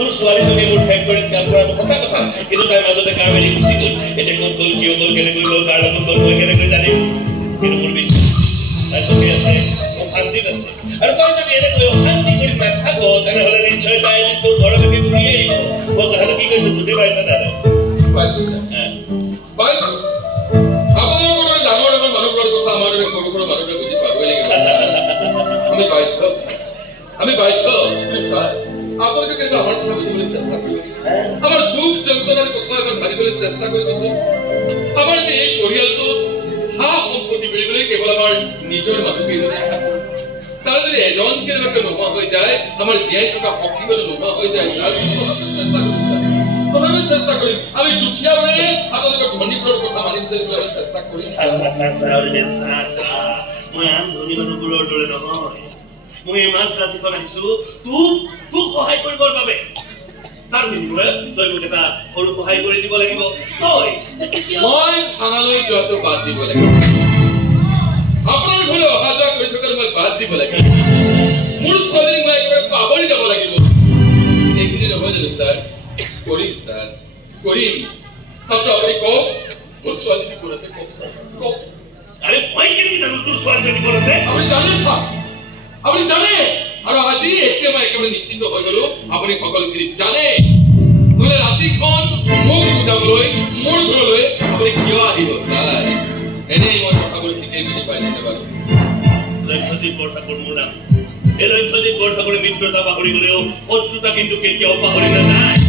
তোৰ ছোৱালীজনী মোৰ ঠেক কৰি কাম কৰাটো সঁচা কথা কিন্তু তাইৰ মাজতে কাৰ মেলি গুচি গ'ল এতিয়া ক'ত গ'ল কিয় গ'ল কেনেকৈ গ'ল কাৰ লগত গ'ল মই কেনেকৈ জানিম কিন্তু মোৰ বিশ্বাস তাই চলি আছে শান্তিত আছে আৰু তই যদি এনেকৈ শান্তি কৰি নাথাক তেনেহ'লে নিশ্চয় তাই তোৰ ঘৰলৈকে ঘূৰি আহিব মই কথাটো কি কৈছো বুজি পাইছা দাদা পাইছো পাইছো আপোনালোকৰ ডাঙৰ ডাঙৰ মানুহবোৰৰ কথা আমাৰ সৰু সৰু মানুহে বুজি পাবই লাগিব আমি বাধ্য ছাৰ আপোনালোকে কিন্তু আমাৰ কথা বুজিবলৈ চেষ্টা কৰিবচোন আমাৰ দুখ যন্ত্ৰণাৰ কথা এবাৰ ভাবিবলৈ চেষ্টা কৰিবচোন আমাৰ যে এই পৰিয়ালটো সা সম্পত্তি বুলিবলৈ কেৱল আমাৰ নিজৰ মানুহ কেইজনে তাৰ যদি এজন কেনেবাকৈ নোহোৱা হৈ যায় আমাৰ জীয়াই থকা শক্তিবোৰ নোহোৱা হৈ যায় ছাৰ তথাপি চেষ্টা কৰিম আমি দুখীয়াবোৰে আপোনালোকৰ ধনীবোৰৰ কথা মানি চলিবলৈ চেষ্টা কৰিম মই আন ধনী মানুহবোৰৰ দৰে নহয় মই এই মাছ ৰাতিখন আহিছো তোক সহায় কৰিবৰ বাবে তাৰ বিনিময়ত তই মোক এটা সৰু সহায় কৰি দিব লাগিব মই থানালৈ যোৱাটো বাদ দিব লাগিব আপোনাৰ ঘৰলৈ অহা যোৱা কৰি থকাটো মই বাদ দিব লাগিব মোৰ ছোৱালীক মই একেবাৰে পাহৰি যাব লাগিব এইখিনি নহয় জানো ছাৰ কৰিম ছাৰ কৰিম আপুনি কওক মোৰ ছোৱালীজনী ক'ত আছে কওক ছাৰ কওক আৰে মই কেনেকৈ জানো তোৰ ছোৱালীজনী ক'ত আছে আপুনি জানে ছাৰ আপুনি জানে আৰু আজি এতিয়া মই একেবাৰে নিশ্চিন্ত হৈ গলো আপুনি সকলোখিনি জানে নহ'লে ৰাতিখন মোক বুজাবলৈ মোৰ ঘৰলৈ আপুনি কিয় আহিব ছাৰ এনেই মই কথাবোৰ ঠিকেই বুজি পাইছিলে বাৰু লক্ষ্যজিৎ বৰঠাকুৰ মোৰ নাম এই লক্ষ্যজিৎ বৰঠাকুৰে মিত্ৰতা পাহৰি গ'লেও শত্ৰুতা কিন্তু কেতিয়াও পাহৰি নাযায়